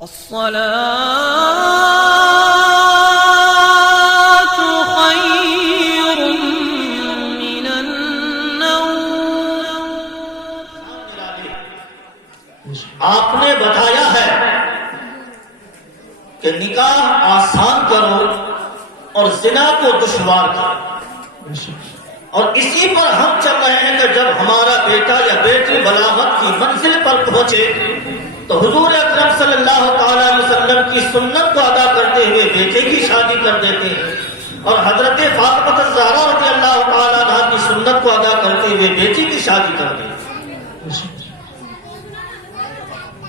الصلاة خير من النوم. آپ نے بتایا ہے کہ نکاح آسان کرو اور زنا کو دشوار کرو، اور اسی پر ہم چل رہے ہیں کہ جب ہمارا بیٹا یا بیٹی بلاغت کی منزل پر پہنچے تو حضور اکرم صلی اللہ تعالی علیہ وسلم کی سنت کو ادا کرتے ہوئے بیٹے کی شادی کر دیتے ہیں، اور حضرت فاطمہ الزہرا رضی اللہ تعالی عنہا کی سنت کو ادا کرتے ہوئے بیٹی کی شادی کرتے ہیں۔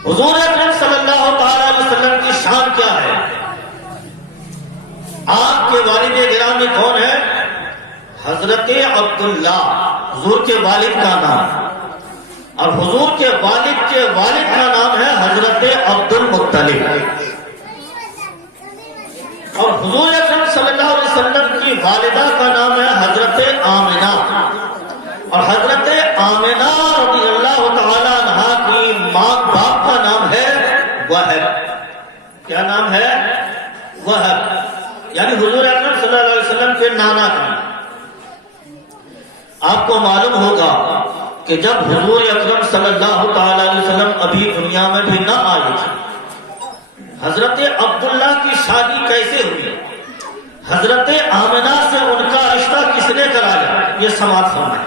حضور اکرم صلی اللہ تعالی علیہ وسلم کی شان کیا ہے؟ آپ کے والد گرامی کون ہے؟ حضرت عبداللہ، حضور کے والد کا نام، اور حضور کے والد کا نام ہے حضرت عبد المطلب، اور حضور اکرم صلی اللہ علیہ وسلم کی والدہ کا نام ہے حضرت آمنہ، اور حضرت آمنہ رضی اللہ تعالی عنہا کی ماں باپ کا نام ہے وہب۔ کیا نام ہے؟ وہب، یعنی حضور اکرم صلی اللہ علیہ وسلم کے نانا کا نام۔ آپ کو معلوم ہوگا کہ جب حضور اکرم صلی اللہ تعالی علیہ وسلم ابھی دنیا میں بھی نہ آئے تھے، حضرت عبداللہ کی شادی کیسے ہوئی؟ حضرت آمنہ سے ان کا رشتہ کس نے کرایا؟ یہ سماعت فرمائیں۔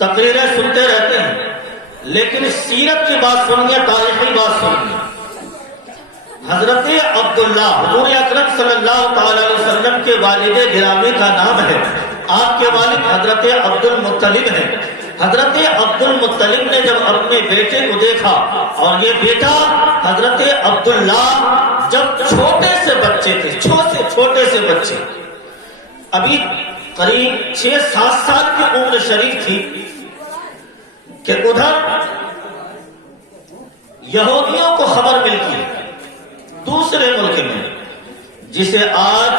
تقریریں سنتے رہتے ہیں لیکن سیرت کی بات سنیے، تاریخی بات سنیے۔ حضرت عبداللہ حضور اکرم صلی اللہ تعالی علیہ وسلم کے والد گرامی کا نام ہے۔ آپ کے والد حضرت عبد المطلب ہیں۔ حضرت عبد المطلب نے جب اپنے بیٹے کو دیکھا، اور یہ بیٹا حضرت عبداللہ جب چھوٹے سے بچے تھے، چھوٹے سے بچے، ابھی قریب 6-7 سال کی عمر شریف تھی، کہ ادھر یہودیوں کو خبر ملتی دوسرے ملک میں، جسے آج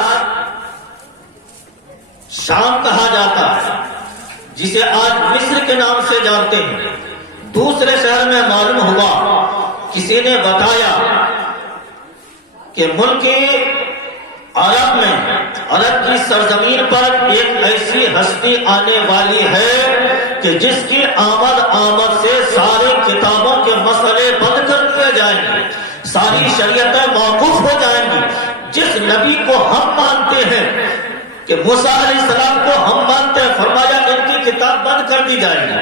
شام کہا جاتا ہے، جسے آج مصر کے نام سے جانتے ہیں، دوسرے شہر میں معلوم ہوا، کسی نے بتایا کہ ملک عرب میں، عرب کی سرزمین پر ایک ایسی ہستی آنے والی ہے کہ جس کی آمد سے ساری کتابوں کے مسئلے بند کر دیے جائیں گے، ساری شریعتیں موقوف ہو جائیں گی۔ جس نبی کو ہم مانتے ہیں کہ موسیٰ علیہ السلام کو ہم مانتے ہیں، فرمایا ان کی کتاب بند کر دی جائے گی۔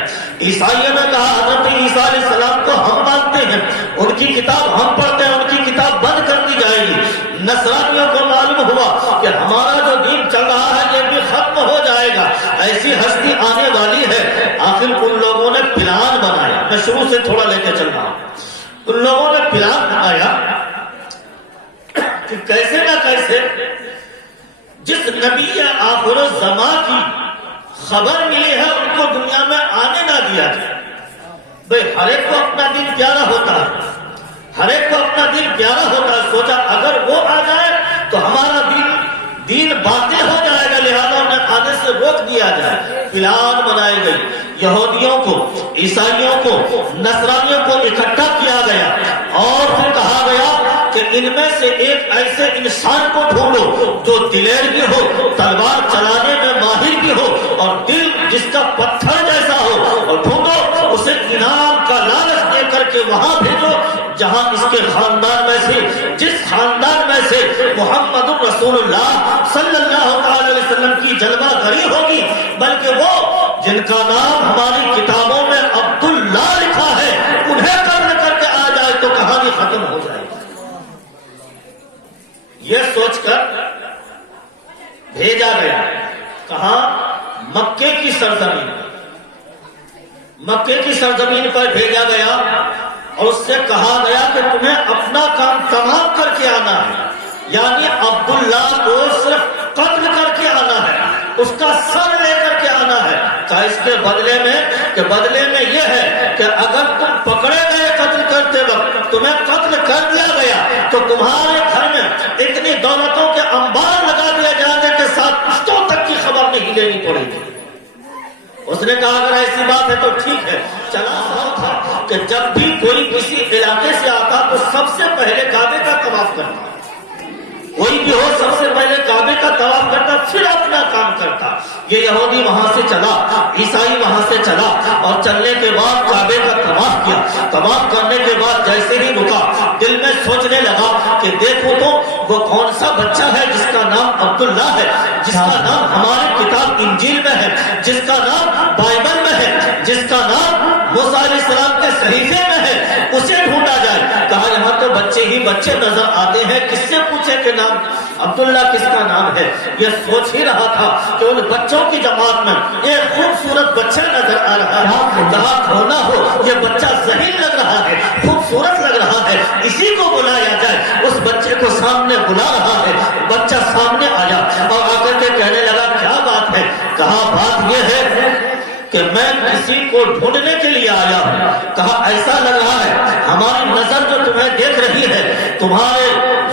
عیسائیوں نے کہا حضرت عیسیٰ علیہ السلام کو ہم مانتے ہیں، ان کی کتاب ہم پڑھتے ہیں، ان کی کتاب بند کر دی جائے گی۔ نصرانیوں کو معلوم ہوا کہ ہمارا جو دین چل رہا ہے یہ بھی ختم ہو جائے گا، ایسی ہستی آنے والی ہے۔ آخر ان لوگوں نے پلان بنایا، میں شروع سے تھوڑا لے کے چل رہا ہوں۔ ان لوگوں نے پلان بنایا کہ کیسے نہ کیسے جس نبی آخر الزمان کی خبر ملی ہے ان کو دنیا میں آنے نہ دیا جائے۔ بھئی ہر ایک کو اپنا دین پیارا ہوتا ہے، ہر ایک کو اپنا دین پیارا ہوتا ہے۔ سوچا اگر وہ آ جائے تو ہمارا دین باطل ہو جائے گا، لہذا انہیں آنے سے روک دیا جائے۔ پلان بنائے گئی، یہودیوں کو، عیسائیوں کو، نصرانیوں کو اکٹھا کیا گیا، اور پھر کہا گیا کہ ان میں سے ایک ایسے انسان کو ڈھونڈو جو دلیر بھی ہو، تلوار چلانے میں ماہر بھی ہو، اور دل جس کا پتھر جیسا ہو، اور ڈھونڈو اسے انعام کا لالچ دے کر کے وہاں بھیجو جہاں اس کے خاندان میں سے، جس خاندان میں سے محمد رسول اللہ صلی اللہ علیہ وسلم کی جلوہ گری ہوگی، بلکہ وہ جن کا نام ہماری کتابوں میں عبداللہ لکھا ہے، انہیں قتل کر کے آ جائے تو کہانی ختم ہو جائے گی۔ یہ سوچ کر بھیجا گیا، کہاں؟ مکے کی سرزمین، مکے کی سرزمین پر بھیجا گیا، اور اس سے کہا گیا کہ تمہیں اپنا کام تمام کر کے آنا ہے، یعنی عبداللہ کو صرف قتل کر کے آنا ہے، اس کا سر لے کر کے آنا ہے۔ کہا اس کے بدلے میں یہ ہے کہ اگر تم پکڑے گئے قتل کرتے وقت، تمہیں قتل کر دیا گیا، تو تمہارے گھر میں اتنی دولتوں کے انبار لگا دیا جانے کے ساتھ پشتوں تک کی خبر نہیں لینی پڑے گی۔ اس نے کہا اگر ایسی بات ہے تو ٹھیک ہے۔ چلا تھا کہ جب بھی کوئی کسی علاقے سے آتا تو سب سے پہلے کعبے طواف کرتا. کوئی بھی ہو سب سے پہلے کعبے کا طواف کرتا پھر اپنا کام کرتا. یہ یہودی وہاں سے چلا, عیسائی وہاں سے چلا اور چلنے کے بعد کعبے کا طواف کیا. طواف کرنے کے بعد جیسے ہی رکا دل میں سوچنے لگا کہ دیکھو تو وہ کون سا بچہ ہے جس کا نام عبداللہ ہے, جس کا نام ہمارے کتاب انجیل میں ہے, جس کا نام بائبل میں ہے, جس کا نام موسیٰ علیہ السلام کے صحیفے میں ہے, اسے ڈھونڈا جائے. کہا یہاں تو بچے ہی بچے نظر آتے ہیں, کس سے پوچھے کہ نام عبداللہ کس کا نام ہے. یہ سوچ ہی رہا تھا کہ ان بچوں کی جماعت میں ایک خوبصورت بچہ نظر آ رہا ہے. کہا کھونا ہو, یہ بچہ ذہین لگ رہا ہے, خوبصورت لگ رہا ہے, اسی کو بلایا جائے. اس بچے کو سامنے بلا رہا ہے. بچہ سامنے آیا اور آ کر کے کہنے لگا کیا بات ہے. کہا بات یہ ہے کہ میں کسی کو ڈھونڈنے کے لیے آیا ہوں. کہا ایسا لگ رہا ہے ہماری نظر جو تمہیں دیکھ رہی ہے تمہارے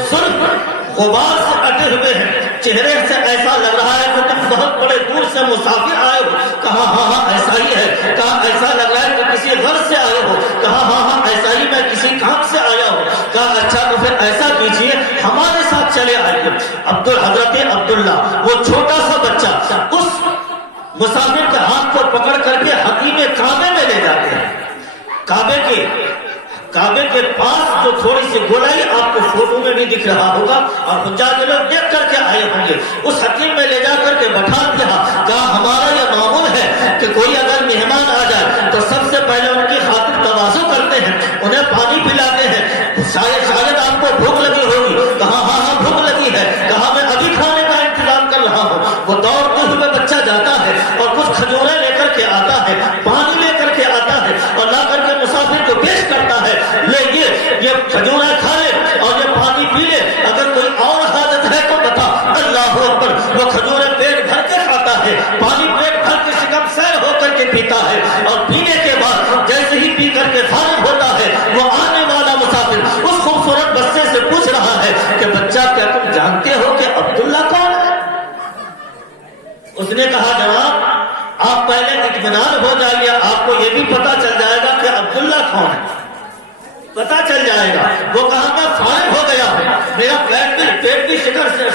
زلف غبار سے اٹے ہوئے ہیں, چہرے سے ایسا لگ رہا ہے کہ تم بہت بڑے دور سے مسافر آئے ہو. کہا ہاں ایسا ہی ہے. کہا ایسا لگ رہا ہے کہ کسی غرض سے آئے ہو. کہا ہاں ایسا ہی, میں کسی کام سے آیا ہوں. کہا اچھا تو پھر ایسا کیجیے ہمارے ساتھ چلے آئیے. حضرت عبداللہ وہ چھوٹا سا بچہ اس مسافر کے ہاتھ کو پکڑ کر کے حتیم کعبے میں لے جاتے ہیں. کعبے کے پاس جو تھوڑی سی گولائی آپ کو فوٹو میں بھی دکھ رہا ہوگا اور حجاج لوگ دیکھ کر کے آئے ہوں گے, اس حتیم میں لے جا کر کے بٹھا دیا. کہا ہمارا یہ معمول ہے کہ کوئی اگر مہمان آ جائے تو سب سے پہلے ان کی خاطر تواضع کرتے ہیں, انہیں پانی پلاتے ہیں. شاید آپ کو بھوک لگی ہوگی. کہا ہاں بھوک لگی ہے. کہا میں ابھی کھانے کا انتظام کر رہا ہوں. وہ دوڑتے ہوئے بچہ جاتا ہے اور کچھ کھجوریں لے کر کے آتا ہے, پانی لے کر کے آتا ہے اور لا کر کے مسافر کو پیش کرتا ہے. لے یہ کھجوریں کھا لے اور یہ پانی پی لے, اگر کوئی اور حاجت ہے تو بتا. اللہ اکبر, وہ کھجوریں پیٹ بھر کے کھاتا ہے, پانی پیٹ بھر کے شکم سیر ہو کر کے پیتا ہے اور پینے کے بعد جیسے ہی پی کر کے فارغ ہوتا ہے وہ آنے والا مسافر اس خوبصورت بچے سے پوچھ رہا ہے کہ بچہ کیا تم جانتے ہو کہ عبداللہ کون ہے؟ اس نے کہا جناب آپ پہلے اطمینان ہو جائیے, آپ کو یہ بھی پتا چل جائے گا کہ عبداللہ کون ہے, پتا چل جائے گا. وہ کہا میں فارغ ہو گیا ہوں, میرا پیٹ بھی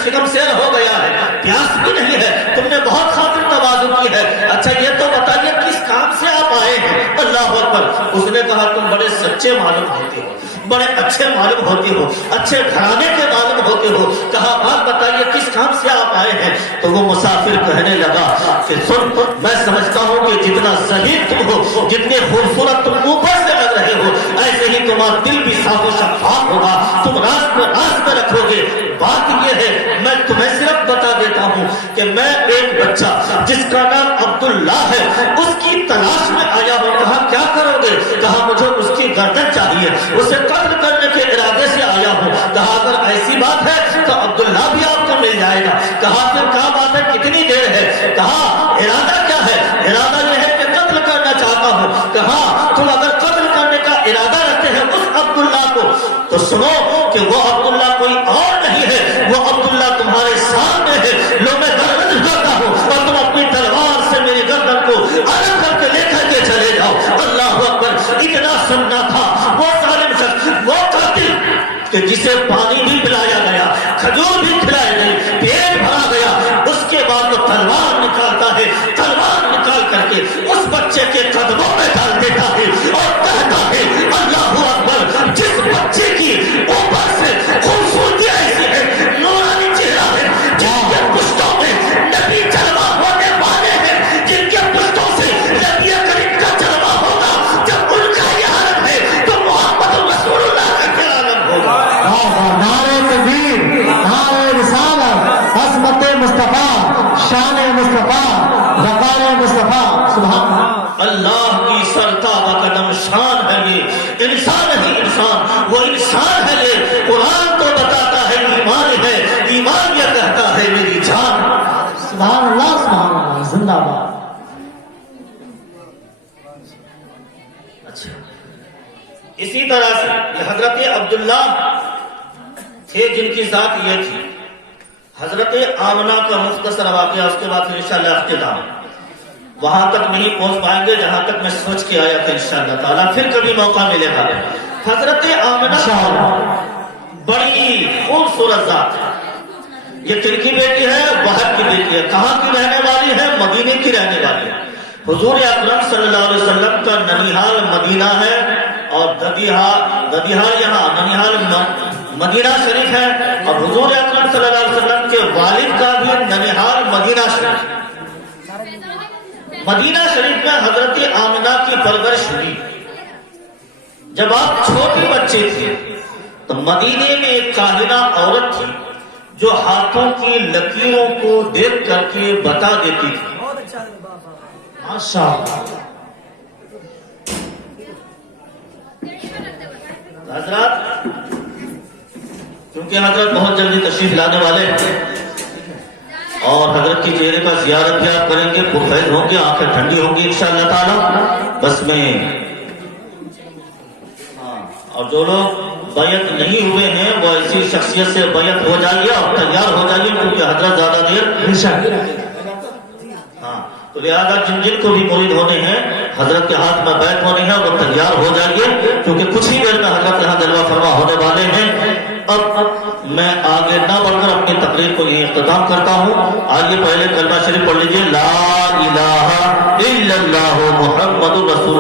شکم سیر ہو گیا ہے, پیاس بھی نہیں ہے, تم نے بہت خاطر تواضع کی ہے. اچھا یہ تو بتائیے کس کام سے آپ آئے ہیں؟ اللہ اکبر. اس نے کہا تم بڑے سچے معلوم ہوتے ہو, بڑے اچھے معلوم ہوتے ہو, اچھے گھرانے کے معلوم ہوتے ہو. کہا بات بتائیے کس کام سے آپ آئے ہیں؟ تو وہ مسافر کہنے لگا کہ سن, میں سمجھتا ہوں کہ جتنا ذہین تم ہو, جتنے خوبصورت تم اوپر سے لگ رہے ہو, ایسے ہی تمہارا دل بھی صاف و شفاف ہوگا, تم راست میں رکھو گے. بات یہ ہے میں تمہیں صرف بتا دیتا ہوں کہ میں ایک بچہ جس کا نام عبداللہ ہے اس کی تلاش میں آیا ہوں. کہا کیا کرو گے؟ کہا مجھے اس کی گردن چاہیے, اسے قتل کرنے کے ارادے سے آیا ہوں. کہا اگر ایسی بات ہے تو عبداللہ بھی آپ کو مل جائے گا. کہا پھر کیا بات ہے, کتنی دیر ہے؟ کہا ارادہ کیا ہے؟ ارادہ یہ ہے کہ قتل کرنا چاہتا ہوں. کہا تم اگر قتل کرنے کا ارادہ رکھتے ہیں اس عبداللہ کو تو سنو کہ وہ عبداللہ کوئی اور نہیں ہے, وہ عبداللہ تمہارے سامنے ہے. لو میں گردن اٹھاتا ہوں اور تم اپنی تلوار سے میری گردن کو الگ کر کے لے کر کے چلے جاؤ. اللہ اکبر. اتنا سننا تھا وہ ظالم شخص, وہ قاتل کہ جسے پانی بھی پلایا گیا, کھجور بھی کھلائے گئی, پیٹ بھرا گیا, اس کے بعد وہ تلوار نکالتا ہے, تلوار نکال کر کے اس بچے کے قدموں میں ڈال دیتا ہے اور کہتا ہے اللہ اکبر. جس بچے کی اوپر سے خوبصورتی ایسی ہے, نورانی چہرہ ہے, جن کے پشتوں میں نبی جلوہ ہونے والے ہیں, جن کے پشتوں سے نبی کریم کا جلوہ ہوگا, جب ان کا یہ عالم ہے تو محمد رسول اللہ کا کیا عالم ہوگا. نعرہ تکبیر, نعرہ رسالت, عظمت مصطفیٰ, شان مصطفیٰ, وقار مصطفیٰ. سبحان اللہ کی سرتاب قدم شان ہے یہ, انسان ہی انسان, وہ انسان ہے یہ. قرآن تو بتاتا ہے ایمان ہے, ایمان یہ کہتا ہے میری جان. سبحان اللہ, سبحان اللہ, زندہ باد. اچھا اسی طرح سے یہ حضرت عبداللہ تھے جن کی ذات یہ تھی. حضرت آمنہ کا مختصر واقعہ, اس کے بعد پھر انشاءاللہ اختتام. وہاں تک نہیں پہنچ پائیں گے جہاں تک میں سوچ کے آیا تھا انشاءاللہ تعالیٰ, پھر کبھی موقع ملے گا. حضرت آمنہ بڑی خوبصورت ذات ہے. یہ کن کی بیٹی ہے؟ وہب کی بیٹی ہے. کہاں کی رہنے والی ہے؟ مدینے کی رہنے والی ہے. حضور اکرم صلی اللہ علیہ وسلم کا ننیحال مدینہ ہے اور ددیحال یہاں ننیحال مدینہ شریف ہے. اور حضور اکرم صلی اللہ علیہ وسلم کے والد کا بھی ننیحال مدینہ شریف ہے. مدینہ شریف میں حضرت آمنہ کی پرورش ہوئی. جب آپ چھوٹے بچے تھے تو مدینے میں ایک کاہنہ عورت تھی جو ہاتھوں کی لکیروں کو دیکھ کر کے بتا دیتی تھی. ماشاء اللہ. حضرات کیونکہ حضرت بہت جلدی تشریف لانے والے ہیں اور حضرت کی چہرے کا زیارت بھی آپ کریں گے، پرفیض ہوں گے، آنکھیں ٹھنڈی ہوں گی انشاءاللہ تعالی. بس میں اور جو لوگ بیعت نہیں ہوئے ہیں وہ ایسی شخصیت سے بیعت ہو جائیے اور تیار ہو جائیے کیونکہ حضرت زیادہ دیر تو لہذا جن جن کو بھی مرید ہونے ہیں حضرت کے ہاتھ میں بیعت ہونی ہے وہ تیار ہو جائیے کیونکہ کچھ ہی دیر میں حضرت یہاں جلوہ فرما ہونے والے ہیں. اب میں آگے نہ بڑھ کر اپنی تقریر کو یہ اختتام کرتا ہوں. آئیے پہلے کلمہ شریف پڑھ لیجیے، لا الہ الا اللہ محمد رسول